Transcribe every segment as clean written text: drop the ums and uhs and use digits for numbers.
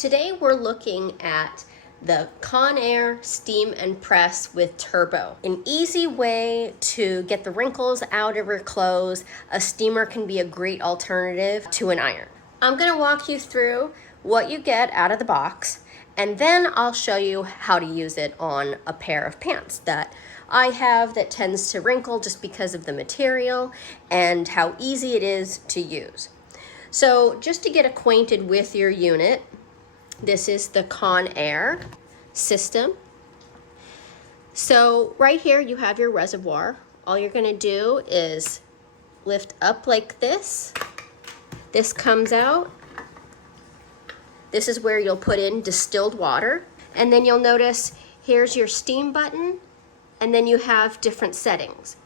Today we're looking at the Conair Steam and Press with Turbo. An easy way to get the wrinkles out of your clothes. A steamer can be a great alternative to an iron. I'm going to walk you through what you get out of the box, and then I'll show you how to use it on a pair of pants that I have that tends to wrinkle just because of the material and how easy it is to use. So just to get acquainted with your unit, this is the Conair system. So right here you have your reservoir. All you're going to do is lift up like this. This comes out. This is where you'll put in distilled water. And then you'll notice here's your steam button, and then you have different settings.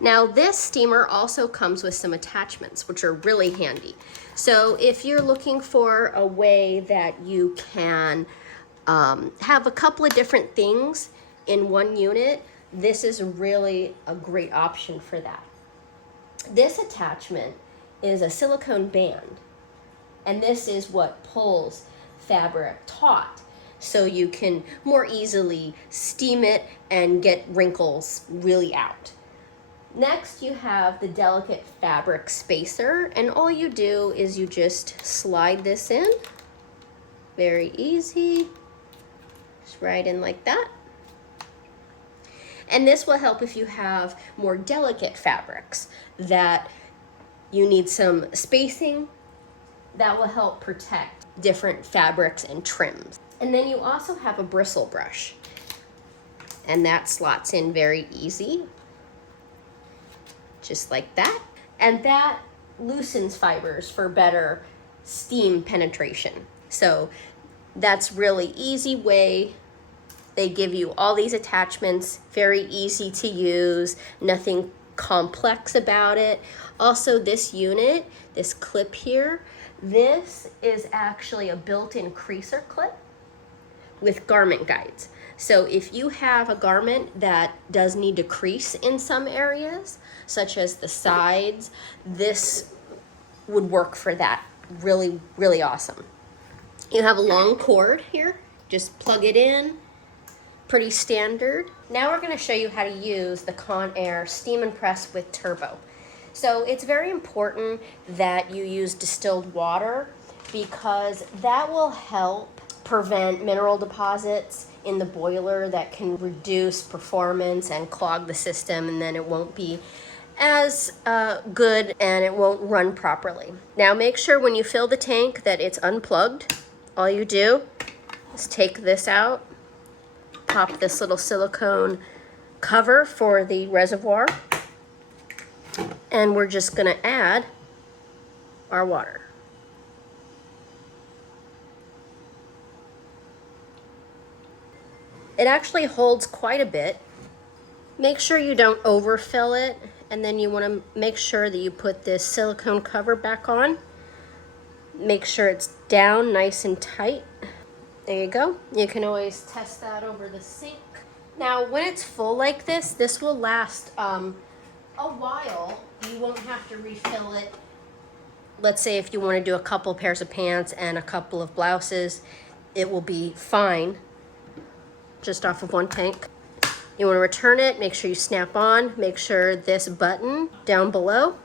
Now this steamer also comes with some attachments, which are really handy. So if you're looking for a way that you can have a couple of different things in one unit, this is really a great option for that. This attachment is a silicone band, and this is what pulls fabric taut, so you can more easily steam it and get wrinkles really out. Next, you have the delicate fabric spacer, and all you do is you just slide this in. Very easy. Just right in like that. And this will help if you have more delicate fabrics that you need some spacing. That will help protect different fabrics and trims. And then you also have a bristle brush, and that slots in very easy. Just like that. And that loosens fibers for better steam penetration. So that's really easy way. They give you all these attachments, very easy to use, nothing complex about it. Also, this unit, this clip here, this is actually a built-in creaser clip with garment guides. So if you have a garment that does need to crease in some areas, such as the sides, this would work for that. Really, really awesome. You have a long cord here. Just plug it in. Pretty standard. Now we're going to show you how to use the Conair Steam and Press with Turbo. So it's very important that you use distilled water because that will help prevent mineral deposits in the boiler that can reduce performance and clog the system, and then it won't be as good and it won't run properly. Now make sure when you fill the tank that it's unplugged. All you do is take this out, pop this little silicone cover for the reservoir, and we're just going to add our water. It actually holds quite a bit. Make sure you don't overfill it, and then you want to make sure that you put this silicone cover back on. Make sure it's down nice and tight. There you go. You can always test that over the sink. Now when it's full like this, this will last a while. You won't have to refill it. Let's say if you want to do a couple pairs of pants and a couple of blouses, it will be fine just off of one tank. You want to return it, make sure you snap on, make sure this button down below.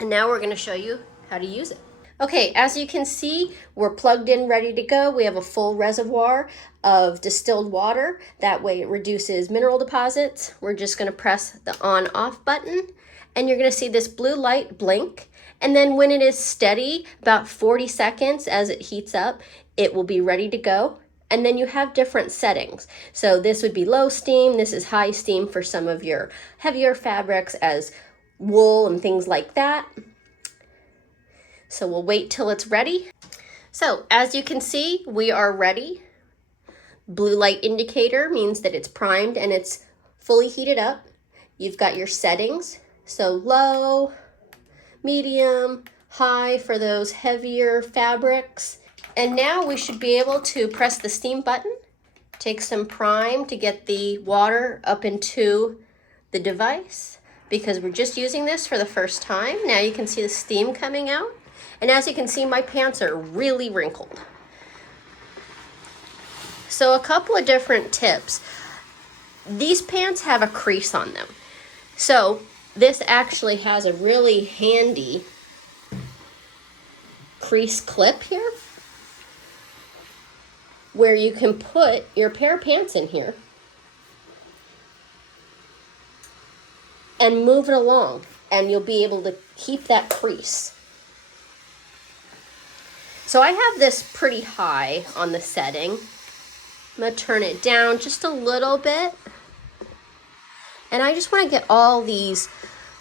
And now we're going to show you how to use it. Okay, as you can see, we're plugged in, ready to go. We have a full reservoir of distilled water. That way it reduces mineral deposits. We're just going to press the on-off button, and you're going to see this blue light blink. And then when it is steady, about 40 seconds as it heats up, it will be ready to go. And then you have different settings. So this would be low steam. This is high steam for some of your heavier fabrics as wool and things like that. So we'll wait till it's ready. So as you can see, we are ready. Blue light indicator means that it's primed and it's fully heated up. You've got your settings. So low, medium, high for those heavier fabrics. And now we should be able to press the steam button, take some prime to get the water up into the device because we're just using this for the first time. Now you can see the steam coming out. And as you can see, my pants are really wrinkled. So a couple of different tips. These pants have a crease on them. So this actually has a really handy crease clip here where you can put your pair of pants in here and move it along, and you'll be able to keep that crease. So I have this pretty high on the setting. I'm going to turn it down just a little bit. And I just want to get all these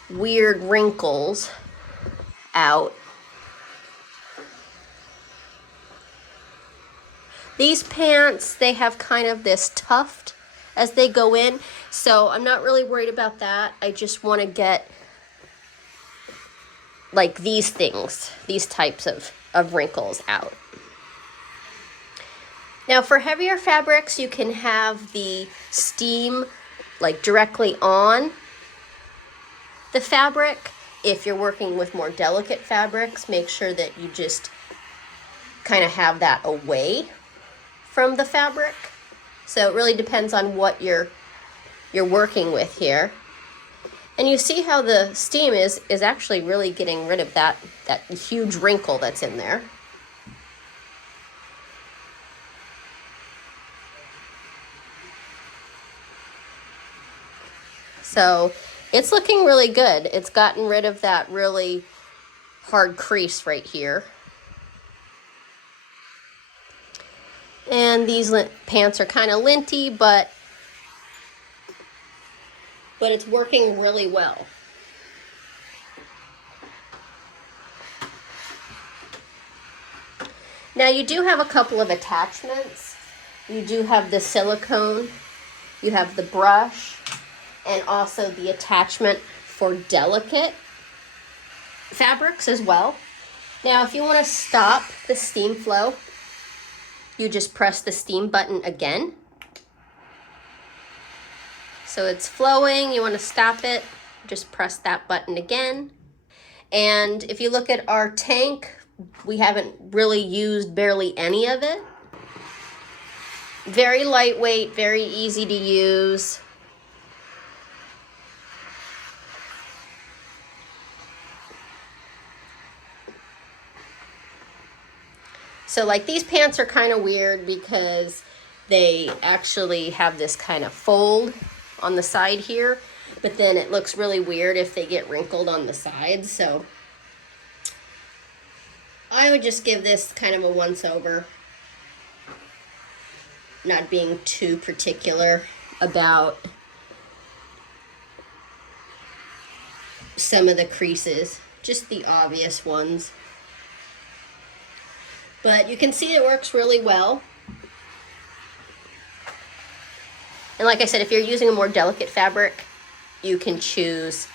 weird wrinkles out. These pants, they have kind of this tuft as they go in, so I'm not really worried about that. I just want to get like these things, these types of wrinkles out. Now for heavier fabrics, you can have the steam like directly on the fabric. If you're working with more delicate fabrics, make sure that you just kind of have that away from the fabric. So it really depends on what you're working with here. And you see how the steam is actually really getting rid of that huge wrinkle that's in there. So it's looking really good. It's gotten rid of that really hard crease right here. And these pants are kind of linty, but it's working really well. Now you do have a couple of attachments. You do have the silicone, you have the brush, and also the attachment for delicate fabrics as well. Now if you want to stop the steam flow, you just press the steam button again. So it's flowing, you want to stop it, just press that button again. And if you look at our tank, we haven't really used barely any of it. Very lightweight, very easy to use. So like these pants are kind of weird because they actually have this kind of fold on the side here, but then it looks really weird if they get wrinkled on the sides. So I would just give this kind of a once over, not being too particular about some of the creases, just the obvious ones. But you can see it works really well. And like I said, if you're using a more delicate fabric, you can choose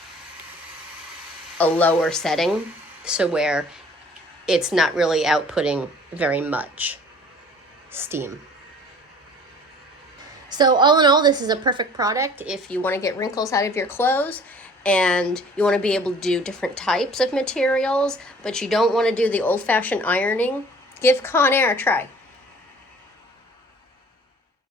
a lower setting, so where it's not really outputting very much steam. So all in all, this is a perfect product if you want to get wrinkles out of your clothes and you want to be able to do different types of materials, but you don't want to do the old-fashioned ironing. Give Conair a try.